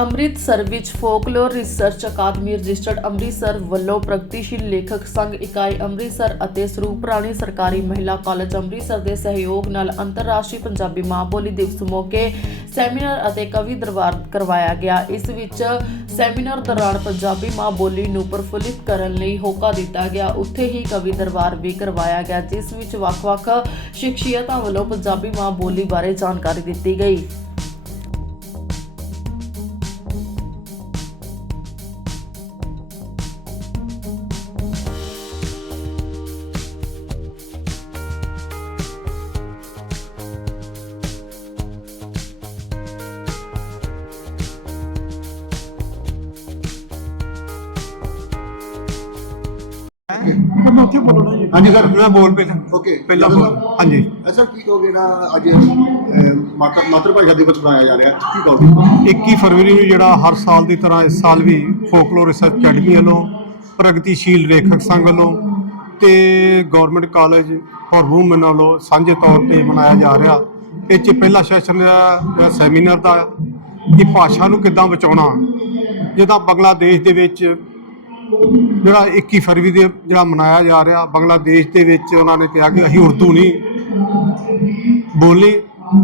ਅੰਮ੍ਰਿਤਸਰ ਵਿੱਚ folklore research academy registered Amritsar ਵੱਲੋਂ ਪ੍ਰਗਤੀਸ਼ੀਲ ਲੇਖਕ ਸੰਘ ਇਕਾਈ ਅੰਮ੍ਰਿਤਸਰ ਅਤੇ ਸਰੂਪ ਰਾਣੀ ਸਰਕਾਰੀ ਮਹਿਲਾ ਕਾਲਜ ਅੰਮ੍ਰਿਤਸਰ ਦੇ ਸਹਿਯੋਗ ਨਾਲ ਅੰਤਰਰਾਸ਼ਟਰੀ ਪੰਜਾਬੀ ਮਾਂ ਬੋਲੀ ਦਿਵਸ ਮੌਕੇ ਸੈਮੀਨਾਰ ਅਤੇ ਕਵੀ ਦਰਬਾਰ ਕਰਵਾਇਆ ਗਿਆ। ਇਸ ਵਿੱਚ ਸੈਮੀਨਾਰ ਦੌਰਾਨ ਪੰਜਾਬੀ ਮਾਂ ਬੋਲੀ ਨੂੰ ਪ੍ਰਫੁੱਲਿਤ ਕਰਨ ਲਈ ਹੋਕਾ ਦਿੱਤਾ ਗਿਆ। ਉੱਥੇ ਹੀ ਕਵੀ ਦਰਬਾਰ ਵੀ ਕਰਵਾਇਆ ਗਿਆ, ਜਿਸ ਵਿੱਚ ਵੱਖ-ਵੱਖ ਸ਼ਖਸੀਅਤਾਂ ਵੱਲੋਂ ਪੰਜਾਬੀ ਮਾਂ ਬੋਲੀ ਬਾਰੇ ਜਾਣਕਾਰੀ ਦਿੱਤੀ ਗਈ। ਮੈਂ ਉੱਥੇ ਬੋਲਣਾ ਜੀ ਹਾਂਜੀ ਸਰ ਮੈਂ ਬੋਲ ਪਹਿਲਾਂ ਓਕੇ ਪਹਿਲਾਂ ਬੋਲ। ਹਾਂਜੀ। ਸਰ ਕੀ ਕਹੋਗੇ ਜਿਹੜਾ ਅੱਜ ਮਾਤਰ ਮਾਤਰ ਭਾਸ਼ਾ ਦਿਵਸ ਮਨਾਇਆ ਜਾ ਰਿਹਾ ਕੀ ਕਹੋਗੇ? 21 ਫਰਵਰੀ ਨੂੰ ਜਿਹੜਾ ਹਰ ਸਾਲ ਦੀ ਤਰ੍ਹਾਂ ਇਸ ਸਾਲ ਵੀ ਫੋਕਲੋਰ ਰਿਸਰਚ ਅਕੈਡਮੀ ਵੱਲੋਂ ਪ੍ਰਗਤੀਸ਼ੀਲ ਲੇਖਕ ਸੰਘ ਵੱਲੋਂ ਤੇ ਗਵਰਨਮੈਂਟ ਕਾਲਜ ਫॉर ਵੂਮਨ ਵੱਲੋਂ ਸਾਂਝੇ ਤੌਰ ਤੇ ਮਨਾਇਆ ਜਾ ਰਿਹਾ। ਇਹ 'ਚ ਪਹਿਲਾ ਸੈਸ਼ਨ ਸੈਮੀਨਾਰ ਦਾ ਕਿ ਭਾਸ਼ਾ ਨੂੰ ਕਿੱਦਾਂ ਬਚਾਉਣਾ ਜਿਹਦਾ ਬੰਗਲਾਦੇਸ਼ ਦੇ ਵਿੱਚ ਜਿਹੜਾ 21 ਫਰਵਰੀ ਦੇ ਜਿਹੜਾ ਮਨਾਇਆ ਜਾ ਰਿਹਾ, ਬੰਗਲਾਦੇਸ਼ ਦੇ ਵਿੱਚ ਉਹਨਾਂ ਨੇ ਕਿਹਾ ਕਿ ਅਸੀਂ ਉਰਦੂ ਨਹੀਂ ਬੋਲੀ,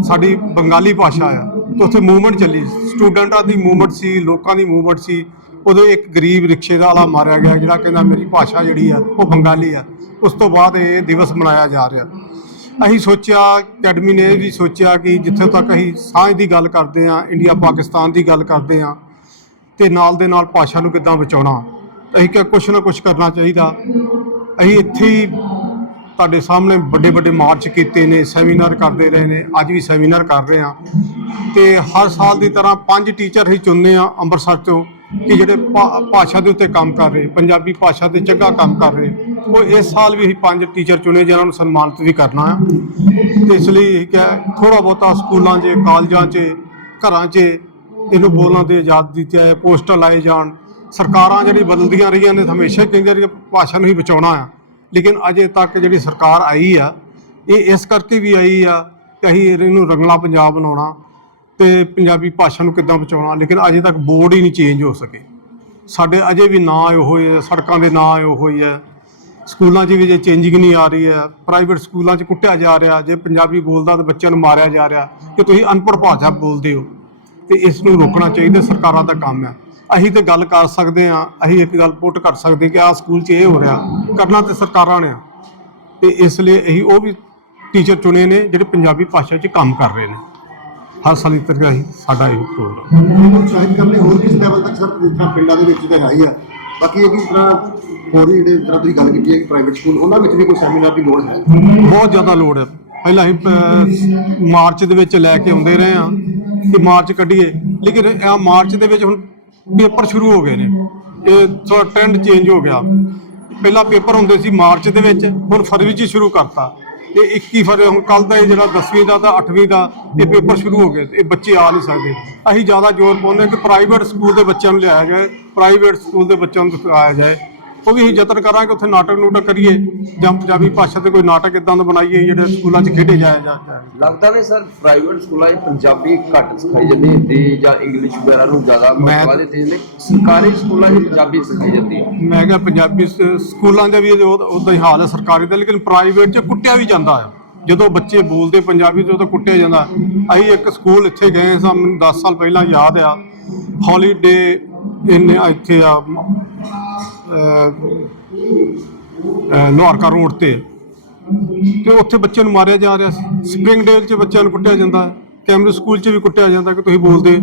ਸਾਡੀ ਬੰਗਾਲੀ ਭਾਸ਼ਾ ਆ। ਤੇ ਉੱਥੇ ਮੂਵਮੈਂਟ ਚੱਲੀ। ਸਟੂਡੈਂਟਾਂ ਦੀ ਮੂਵਮੈਂਟ ਸੀ, ਲੋਕਾਂ ਦੀ ਮੂਵਮੈਂਟ ਸੀ। ਉਦੋਂ ਇੱਕ ਗਰੀਬ ਰਿਕਸ਼ੇ ਦਾ ਵਾਲਾ ਮਾਰਿਆ ਗਿਆ, ਜਿਹੜਾ ਕਹਿੰਦਾ ਮੇਰੀ ਭਾਸ਼ਾ ਜਿਹੜੀ ਆ, ਉਹ ਬੰਗਾਲੀ ਆ। ਉਸ ਤੋਂ ਬਾਅਦ ਇਹ ਦਿਵਸ ਮਨਾਇਆ ਜਾ ਰਿਹਾ। ਅਸੀਂ ਸੋਚਿਆ, ਅਕੈਡਮੀ ਨੇ ਇਹ ਵੀ ਸੋਚਿਆ ਕਿ ਜਿੱਥੇ ਤੱਕ ਅਸੀਂ ਸਾਂਝ ਦੀ ਗੱਲ ਕਰਦੇ ਆ ਇੰਡੀਆ ਪਾਕਿਸਤਾਨ ਦੀ ਗੱਲ ਕਰਦੇ ਆ ਤੇ ਨਾਲ ਦੇ ਨਾਲ ਭਾਸ਼ਾ ਨੂੰ ਕਿੱਦਾਂ ਬਚਾਉਣਾ। ਅਸੀਂ ਕਿ ਕੁਛ ਨਾ ਕੁਛ ਕਰਨਾ ਚਾਹੀਦਾ। ਅਸੀਂ ਇੱਥੇ ਹੀ ਤੁਹਾਡੇ ਸਾਹਮਣੇ ਵੱਡੇ ਵੱਡੇ ਮਾਰਚ ਕੀਤੇ ਨੇ, ਸੈਮੀਨਾਰ ਕਰਦੇ ਰਹੇ ਨੇ, ਅੱਜ ਵੀ ਸੈਮੀਨਾਰ ਕਰ ਰਹੇ ਆ ਤੇ ਹਰ ਸਾਲ ਦੀ ਤਰ੍ਹਾਂ ਪੰਜ ਟੀਚਰ ਹੀ ਚੁਣਨੇ ਆ ਅੰਮ੍ਰਿਤਸਰ ਤੋਂ ਕਿ ਜਿਹੜੇ ਭਾ- ਭਾਸ਼ਾ ਦੇ ਉੱਤੇ ਕੰਮ ਕਰ ਰਹੇ, ਪੰਜਾਬੀ ਭਾਸ਼ਾ ਤੇ ਚੰਗਾ ਕੰਮ ਕਰ ਰਹੇ। ਉਹ ਇਸ ਸਾਲ ਵੀ ਅਸੀਂ ਪੰਜ ਟੀਚਰ ਚੁਣੇ ਜਿਨ੍ਹਾਂ ਨੂੰ ਸਨਮਾਨਿਤ ਵੀ ਕਰਨਾ ਆ ਤੇ ਇਸ ਲਈ ਇਹ ਕਿ ਥੋੜਾ ਬਹੁਤਾ ਸਕੂਲਾਂ 'ਚ, ਕਾਲਜਾਂ 'ਚ, ਘਰਾਂ 'ਚ ਇਹਨੂੰ ਬੋਲਣ ਦੀ ਇਜਾਜ਼ਤ ਦਿੱਤੀ ਹੈ ਪੋਸਟਰ ਲਾਏ ਜਾਣ। ਸਰਕਾਰਾਂ ਜਿਹੜੀ ਬਦਲਦੀਆਂ ਰਹੀਆਂ ਨੇ, ਹਮੇਸ਼ਾ ਹੀ ਕਹਿੰਦੀਆਂ ਰਹੀਆਂ, ਭਾਸ਼ਾ ਨੂੰ ਹੀ ਬਚਾਉਣਾ ਆ। ਲੇਕਿਨ ਅਜੇ ਤੱਕ ਜਿਹੜੀ ਸਰਕਾਰ ਆਈ ਆ, ਇਹ ਇਸ ਕਰਕੇ ਵੀ ਆਈ ਆ ਕਿ ਅਸੀਂ ਇਹਨੂੰ ਰੰਗਲਾ ਪੰਜਾਬ ਬਣਾਉਣਾ ਤੇ ਪੰਜਾਬੀ ਭਾਸ਼ਾ ਨੂੰ ਕਿੱਦਾਂ ਬਚਾਉਣਾ। ਲੇਕਿਨ ਅਜੇ ਤੱਕ ਬੋਰਡ ਹੀ ਨਹੀਂ ਚੇਂਜ ਹੋ ਸਕੇ। ਸਾਡੇ ਅਜੇ ਵੀ ਨਾਂ ਇਹੋ ਹੀ ਹੈ ਸੜਕਾਂ ਦੇ ਨਾਂ ਇਹੋ ਹੀ ਹੈ ਸਕੂਲਾਂ 'ਚ ਵੀ ਜੇ ਚੇਂਜਿੰਗ ਨਹੀਂ ਆ ਰਹੀ ਹੈ ਪ੍ਰਾਈਵੇਟ ਸਕੂਲਾਂ 'ਚ ਕੁੱਟਿਆ ਜਾ ਰਿਹਾ। ਜੇ ਪੰਜਾਬੀ ਬੋਲਦਾ ਤਾਂ ਬੱਚਿਆਂ ਨੂੰ ਮਾਰਿਆ ਜਾ ਰਿਹਾ। ਕਿ ਤੁਸੀਂ ਅਨਪੜ੍ਹ ਭਾਸ਼ਾ ਬੋਲਦੇ ਹੋ। ਤੇ ਇਸ ਨੂੰ ਰੋਕਣਾ ਚਾਹੀਦਾ ਸਰਕਾਰਾਂ ਦਾ ਕੰਮ ਹੈ। ਅਸੀਂ ਤੇ ਗੱਲ ਕਰ ਸਕਦੇ ਹਾਂ ਅਸੀਂ ਇੱਕ ਗੱਲ ਪੁੱਟ ਕਰ ਸਕਦੇ ਕਿ ਆਹ ਸਕੂਲ 'ਚ ਇਹ ਹੋ ਰਿਹਾ ਕਰਨਾ ਤੇ ਸਰਕਾਰਾਂ ਨੇ। ਆ। ਤੇ ਇਸ ਲਈ ਅਸੀਂ ਉਹ ਵੀ ਟੀਚਰ ਚੁਣੇ ਨੇ ਜਿਹੜੇ ਪੰਜਾਬੀ ਭਾਸ਼ਾ 'ਚ ਕੰਮ ਕਰ ਰਹੇ ਨੇ। ਹਰ ਸਾਲ ਇਸ ਤਰ੍ਹਾਂ ਹੀ ਸਾਡਾ ਇਹ ਪ੍ਰੋਗਰਾਮ। ਉਤਸ਼ਾਹਿਤ ਕਰਨ ਲਈ ਹੋਰ ਕਿਸ ਲੈਵਲ ਤੱਕ ਸਰ ਪਿੰਡਾਂ ਦੇ ਵਿੱਚ ਤੇ ਹੈ ਹੀ ਆ। ਬਾਕੀ ਇਹ ਕਿ ਤਰ੍ਹਾਂ ਹੋਰ ਵੀ ਜਿਹੜੇ ਜਿਸ ਤਰ੍ਹਾਂ ਤੁਸੀਂ ਗੱਲ ਕੀਤੀ ਹੈ ਕਿ ਪ੍ਰਾਈਵੇਟ ਸਕੂਲ ਉਹਨਾਂ ਵਿੱਚ ਵੀ ਕੋਈ ਸੈਮੀਨਾਰ ਦੀ ਲੋੜ ਹੈ? ਬਹੁਤ ਜ਼ਿਆਦਾ ਲੋੜ ਹੈ। ਪਹਿਲਾਂ ਅਸੀਂ ਮਾਰਚ ਦੇ ਵਿੱਚ ਲੈ ਕੇ ਆਉਂਦੇ ਰਹੇ ਹਾਂ। ਕਿ ਮਾਰਚ ਕੱਢੀਏ। ਲੇਕਿਨ ਇਹ ਮਾਰਚ ਦੇ ਵਿੱਚ ਹੁਣ ਪੇਪਰ ਸ਼ੁਰੂ ਹੋ ਗਏ ਨੇ। ਇਹ ਥੋੜਾ ਟ੍ਰੈਂਡ ਚੇਂਜ ਹੋ ਗਿਆ। ਪਹਿਲਾਂ ਪੇਪਰ ਹੁੰਦੇ ਸੀ ਮਾਰਚ ਦੇ ਵਿੱਚ, ਹੁਣ ਫਰਵਰੀ 'ਚ ਸ਼ੁਰੂ ਕਰਤਾ। ਇਹ 21 ਫਰਵਰੀ ਹੁਣ ਕੱਲ ਦਾ ਇਹ ਜਿਹੜਾ 10ਵੀਂ ਦਾ ਤਾਂ 8ਵੀਂ ਦਾ ਇਹ ਪੇਪਰ ਸ਼ੁਰੂ ਹੋ ਗਏ ਇਹ ਬੱਚੇ ਆ ਨਹੀਂ ਸਕਦੇ। ਅਸੀਂ ਜ਼ਿਆਦਾ ਜ਼ੋਰ ਪਾਉਂਦੇ ਹਾਂ ਕਿ ਪ੍ਰਾਈਵੇਟ ਸਕੂਲ ਦੇ ਬੱਚਿਆਂ ਨੂੰ ਲਿਆਇਆ ਜਾਏ ਪ੍ਰਾਈਵੇਟ ਸਕੂਲ ਦੇ ਬੱਚਿਆਂ ਨੂੰ ਦਿਖਾਇਆ ਜਾਏ। ਉਹ ਵੀ ਅਸੀਂ ਯਤਨ ਕਰਾਂਗੇ ਉੱਥੇ ਨਾਟਕ ਨੂਟਕ ਕਰੀਏ ਜਾਂ ਪੰਜਾਬੀ ਭਾਸ਼ਾ ਤੇ ਕੋਈ ਨਾਟਕ ਇਦਾਂ ਦਾ ਬਣਾਈਏ ਜਿਹੜੇ ਸਕੂਲਾਂ 'ਚ ਖੇਡੇ ਜਾਇਆ ਜਾ ਲੱਗਦਾ ਨਹੀਂ ਸਰ ਪ੍ਰਾਈਵੇਟ ਸਕੂਲਾਂ 'ਚ ਪੰਜਾਬੀ ਘੱਟ ਸਿਖਾਈ ਜਾਂਦੀ ਹਿੰਦੀ ਜਾਂ ਇੰਗਲਿਸ਼ ਵਗੈਰਾ ਨੂੰ ਜ਼ਿਆਦਾ ਮਹੱਤਵ ਦਿੱਤੇ ਜਾਂਦੇ ਸਰਕਾਰੀ ਸਕੂਲਾਂ 'ਚ ਪੰਜਾਬੀ ਸਿਖਾਈ ਜਾਂਦੀ ਹੈ। ਮੈਂ ਕਿਹਾ ਪੰਜਾਬੀ ਸਕੂਲਾਂ ਦਾ ਵੀ ਉਦਾਂ ਹੀ ਹਾਲ ਹੈ ਸਰਕਾਰੀ ਦਾ ਲੇਕਿਨ ਪ੍ਰਾਈਵੇਟ 'ਚ ਕੁੱਟਿਆ ਵੀ ਜਾਂਦਾ ਆ ਜਦੋਂ ਬੱਚੇ ਬੋਲਦੇ ਪੰਜਾਬੀ ਤੇ ਉਦੋਂ ਕੁੱਟਿਆ ਜਾਂਦਾ ਅਸੀਂ ਇੱਕ ਸਕੂਲ ਇੱਥੇ ਗਏ ਸਾਂ ਮੈਨੂੰ 10 ਸਾਲ ਪਹਿਲਾਂ ਯਾਦ ਆ ਹੌਲੀਡੇ ਇਹਨੇ ਇੱਥੇ ਆ ਲੋਹਾਰਕਾ ਰੋਡ ਤੇ। ਤੇ ਉੱਥੇ ਬੱਚਿਆਂ ਨੂੰ ਮਾਰਿਆ ਜਾ ਰਿਹਾ ਸੀ। ਸਪ੍ਰਿੰਗ ਡੇਲ 'ਚ ਬੱਚਿਆਂ ਨੂੰ ਕੁੱਟਿਆ ਜਾਂਦਾ ਕੈਮਰੇ ਸਕੂਲ 'ਚ ਵੀ ਕੁੱਟਿਆ ਜਾਂਦਾ ਕਿ ਤੁਸੀਂ ਬੋਲਦੇ।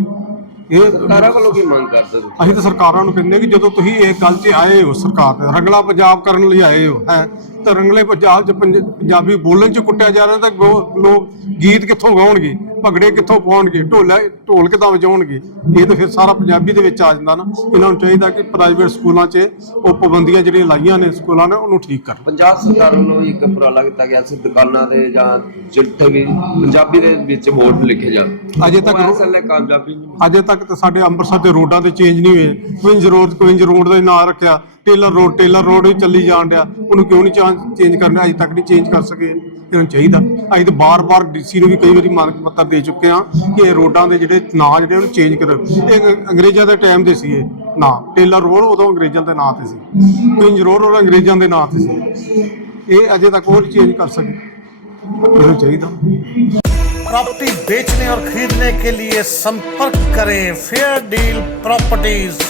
ਇਹ ਸਰਕਾਰਾਂ ਵੱਲੋਂ ਕੀ ਮੰਗ ਕਰਦੇ ਅਸੀਂ ਤਾਂ ਸਰਕਾਰਾਂ ਨੂੰ ਕਹਿੰਦੇ ਕਿ ਜਦੋਂ ਤੁਸੀਂ ਇਹ ਗੱਲ 'ਚ ਆਏ ਹੋ ਸਰਕਾਰ ਤੇ ਰੰਗਲਾ ਪੰਜਾਬ ਕਰਨ ਲਈ ਆਏ ਹੋ ਹੈ ਤਾਂ ਰੰਗਲੇ ਪੰਜਾਬ 'ਚ ਪੰਜ- ਪੰਜਾਬੀ ਬੋਲਣ 'ਚ ਕੁੱਟਿਆ ਜਾ ਰਿਹਾ ਤਾਂ ਲੋਕ ਗੀਤ ਕਿੱਥੋਂ ਗਾਉਣਗੇ? ਭੰਗੜੇ ਕਿੱਥੋਂ ਪਾਉਣਗੇ? ਢੋਲਾ ਢੋਲ ਕਿੱਦਾਂ ਵਜਾਉਣਗੇ? ਇਹ ਤਾਂ ਫਿਰ ਸਾਰਾ ਪੰਜਾਬੀ ਦੇ ਵਿੱਚ ਆ ਜਾਂਦਾ ਨਾ। ਇਹਨਾਂ ਨੂੰ ਚਾਹੀਦਾ ਕਿ ਪ੍ਰਾਈਵੇਟ ਸਕੂਲਾਂ 'ਚ ਉਹ ਪਾਬੰਦੀਆਂ ਜਿਹੜੀਆਂ ਲਾਈਆਂ ਨੇ ਸਕੂਲਾਂ ਨੇ ਉਹਨੂੰ ਠੀਕ ਕਰਨ। ਪੰਜਾਬ ਸਰਕਾਰ ਵੱਲੋਂ ਇੱਕ ਉਪਰਾਲਾ ਕੀਤਾ ਗਿਆ ਸੀ ਦੁਕਾਨਾਂ ਦੇ ਜਾਂ ਜਿੱਥੇ ਵੀ ਪੰਜਾਬੀ ਦੇ ਵਿੱਚ ਬੋਰਡ ਲਿਖੇ ਜਾਣ। ਅਜੇ ਤੱਕ ਕਾਮਯਾਬੀ ਅਜੇ ਤੱਕ ਤਾਂ ਸਾਡੇ ਅੰਮ੍ਰਿਤਸਰ ਦੇ ਰੋਡਾਂ ਤੇ ਚੇਂਜ ਨਹੀਂ ਹੋਏ। ਕੁਇੰਜ ਰੋਡ ਕੁਇੰਜ ਰੋਡ ਦਾ ਨਾਂ ਰੱਖਿਆ। ਟੇਲਰ ਰੋਡ ਟੇਲਰ ਰੋਡ ਹੀ ਚੱਲੀ ਜਾਣ ਡਿਆ। ਉਹਨੂੰ ਕਿਉਂ ਨਹੀਂ ਚੇਂਜ ਕਰਨਾ? ਅਜੇ ਤੱਕ ਨਹੀਂ ਚੇਂਜ ਕਰ ਸਕੇ। ਇਹਨਾਂ ਨੂੰ ਚਾਹੀਦਾ ਅਸੀਂ ਤਾਂ ਬਾਰ-ਬਾਰ ਡੀਸੀ ਨੂੰ ਵੀ ਕਈ ਵਾਰੀ ਮੰਗ ਪੱਤਰ ਦੇ ਚੁੱਕੇ ਹਾਂ ਕਿ ਇਹ ਰੋਡਾਂ ਦੇ ਜਿਹੜੇ ਨਾਂ ਜਿਹੜੇ ਉਹਨੂੰ ਚੇਂਜ ਕਰੋ ਇਹ ਅੰਗ- ਅੰਗਰੇਜ਼ਾਂ ਦੇ ਟਾਈਮ ਦੇ ਸੀ ਇਹ ਨਾਂ ਟੇਲਰ ਰੋਡ ਉਦੋਂ ਅੰਗਰੇਜ਼ਾਂ ਦੇ ਨਾਂ ਤੇ ਸੀ ਕਿੰਜ ਰੋਡ ਉਹ ਅੰਗਰੇਜ਼ਾਂ ਦੇ ਨਾਂ ਤੇ ਸੀ ਇਹ ਅਜੇ ਤੱਕ ਉਹ ਚੇਂਜ ਕਰ ਸਕੇ ਇਹਨੂੰ ਚਾਹੀਦਾ प्रॉपर्टी बेचने और खरीदने के लिए संपर्क करें फेयर डील प्रॉपर्टीज